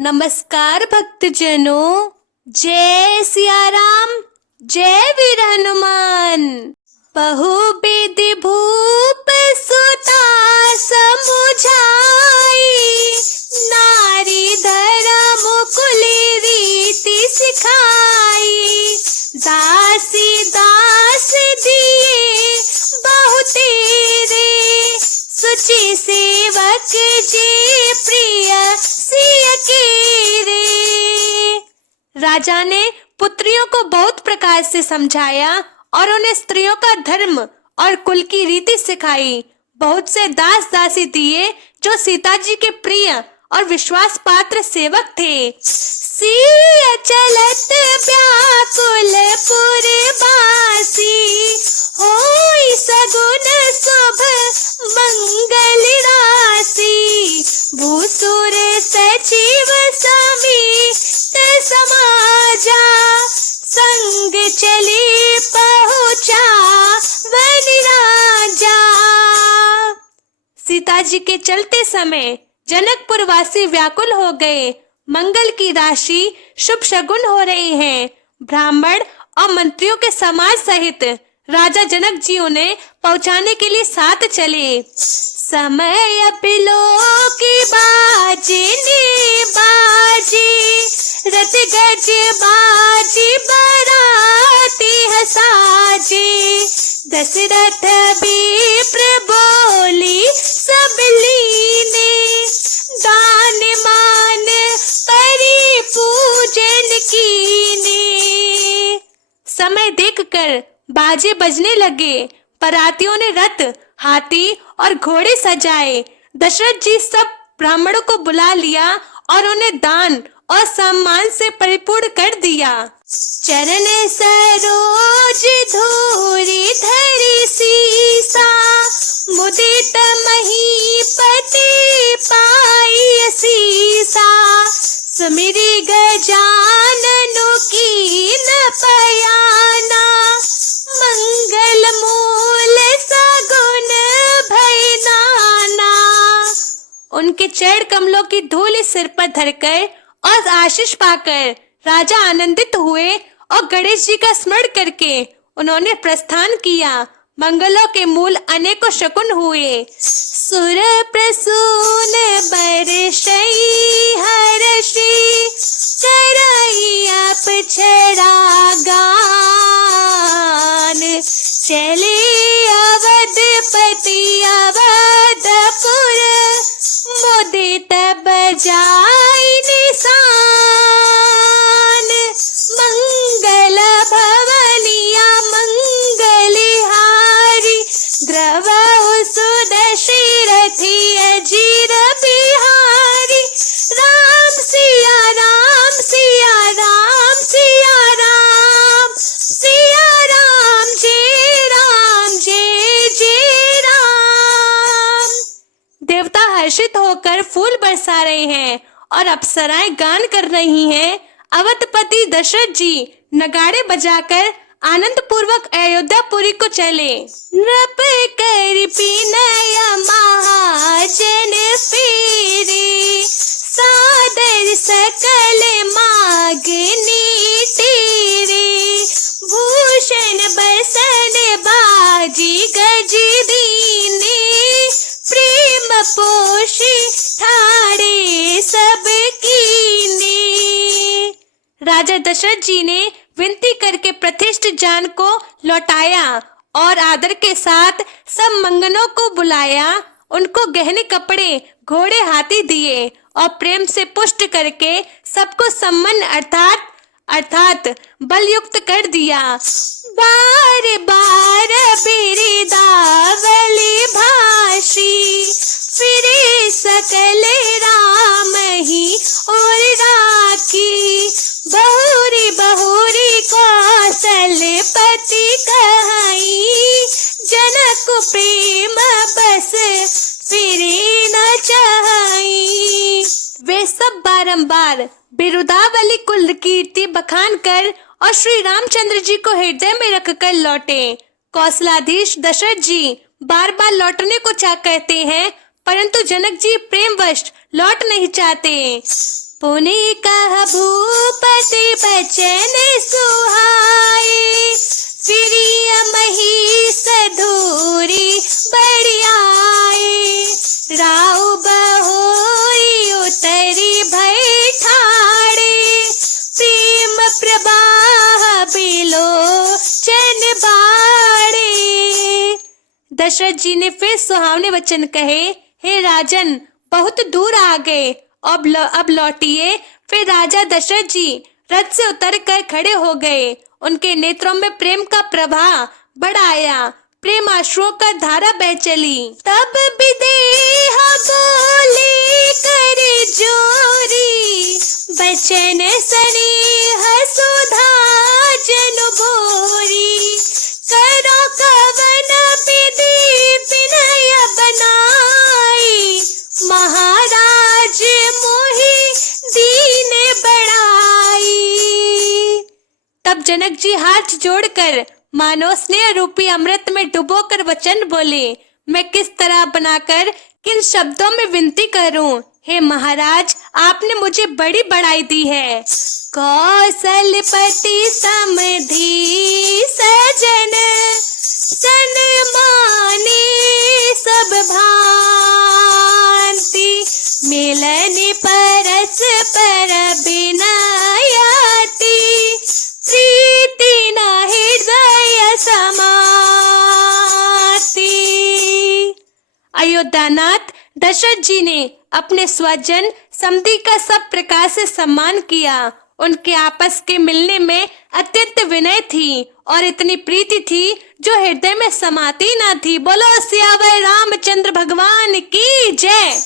नमस्कार भक्तजनों, जय सिया राम, जय वीर हनुमान। बहुविधि भूप सुता समुझाई, नारी धर्म कुल रीति सिखाई। दासी दास दिए बहु तेरे, सुचि सेवक जी प्रिय सिय केरे। राजा ने पुत्रियों को बहुत प्रकार से समझाया और उन्हें स्त्रियों का धर्म और कुल की रीति सिखाई। बहुत से दास दासी दिए जो सीता जी के प्रिय और विश्वास पात्र सेवक थे। सिय चलत व्याकुल पुरवासी, होई सगुन शुभ मंगल राशि। भूसुर सचिव समीत समाजा, संग चले पहुँचा वन राजा। सीता जी के चलते समय जनकपुर वासी व्याकुल हो गए। मंगल की राशि, शुभ शगुन हो रहे हैं। ब्राह्मण और मंत्रियों के समाज सहित राजा जनक जी उन्हें पहुंचाने के लिए साथ चले। समय पिलो की बाजी ने बाजी, रथ गज बाजी बराती हसाजी। दशरथ विप्र बोली सब लीने, दान मान परि पूजन कीने। समय देखकर बाजे बजने लगे। परातियों ने रथ, हाथी और घोड़े सजाए। दशरथ जी सब ब्राह्मणों को बुला लिया और उन्हें दान और सम्मान से परिपूर्ण कर दिया। चरण सरोज धूरी धरि सीसा, मुदित महीपति पाई सीसा। सुमिरि गजाननु कीन पयाना, मंगल मूल सगुन भय नाना। उनके चरण कमलों की धूल सिर पर धरकर और आशीष पाकर राजा आनंदित हुए और गणेश जी का स्मरण करके उन्होंने प्रस्थान किया। मंगलों के मूल अनेकों शकुन हुए। सुर प्रसून बरसई हर्षि, करई अपछड़ा गान। चले अवधपति अवधपुर, मुदित बजाई निशान। मंगल भवनिया मंगलहारी, द्रवहु सुदशरथी अजीर बिहारी। राम सिया राम सिया राम सिया राम, सिया राम जय जय राम। देवता हर्षित होकर फूल बरसा रहे हैं और अप्सराएं गान कर रही हैं। अवधपति दशरथ जी नगाड़े बजाकर आनंद पूर्वक अयोध्यापुरी को चले। नृप कर पिनय महाजन फेरे, सादर सकल मागनी तेरे। भूषण बसन बाजी गज दीने, प्रेम पोषी ठाड़े सब कीने। राजा दशरथ जी ने विनती करके प्रतिष्ठ जान को लौटाया और आदर के साथ सब मंगनों को बुलाया। उनको गहने कपड़े, घोड़े, हाथी दिए और प्रेम से पुष्ट करके सबको सम्मान अर्थात बलयुक्त कर दिया। बार बार बिरदावली भाषी, फिरे सकल राम ही और राखी। बहुरी बहुरी कौशलपति कहाई, जनक प्रेम बस फिरे न चाही। वे सब बारंबार बिरुदावली कुल कीर्ति बखान कर और श्री रामचंद्र जी को हृदय में रखकर लौटे। कौशलाधीश दशरथ जी बार बार लौटने को कहते हैं, परंतु जनक जी प्रेमवश लौट नहीं चाहते। पुनि कह भूपति बचन सुहाए, प्रिय महिष धूरी बढ़ियाए। राउ बहोरी उतरी भय ठाड़े, प्रेम प्रवाह बिलोचन बाड़े। दशरथ जी ने फिर सुहावने वचन कहे, हे राजन, बहुत दूर आ गए, अब लौटिए। फिर राजा दशरथ जी रथ से उतर कर खड़े हो गए। उनके नेत्रों में प्रेम का प्रवाह बढ़ आया, प्रेम आंसुओं का धारा बह चली। तब विदेह बोले कर जोरी, बचन स्नेह सुधा जन भोरी। करो कवन विधि विनय बनाई, महाराज मोहि दीन बढ़ाई। तब जनक जी हाथ जोड़कर मानो स्नेह रूपी अमृत में डुबोकर वचन बोले, मैं किस तरह बनाकर किन शब्दों में विनती करूं। हे महाराज, आपने मुझे बड़ी बढ़ाई दी है। कौशलपति समधि सजन, सन्माने सब भांति। मिलन परस्पर बिनयति, प्रीति न हृदय समाति। अयोध्यानाथ दशरथ जी ने अपने स्वजन समधि का सब प्रकार से सम्मान किया। उनके आपस के मिलने में अत्यंत विनय थी और इतनी प्रीति थी जो हृदय में समाती न थी। बोलो सियावर रामचंद्र भगवान की जय।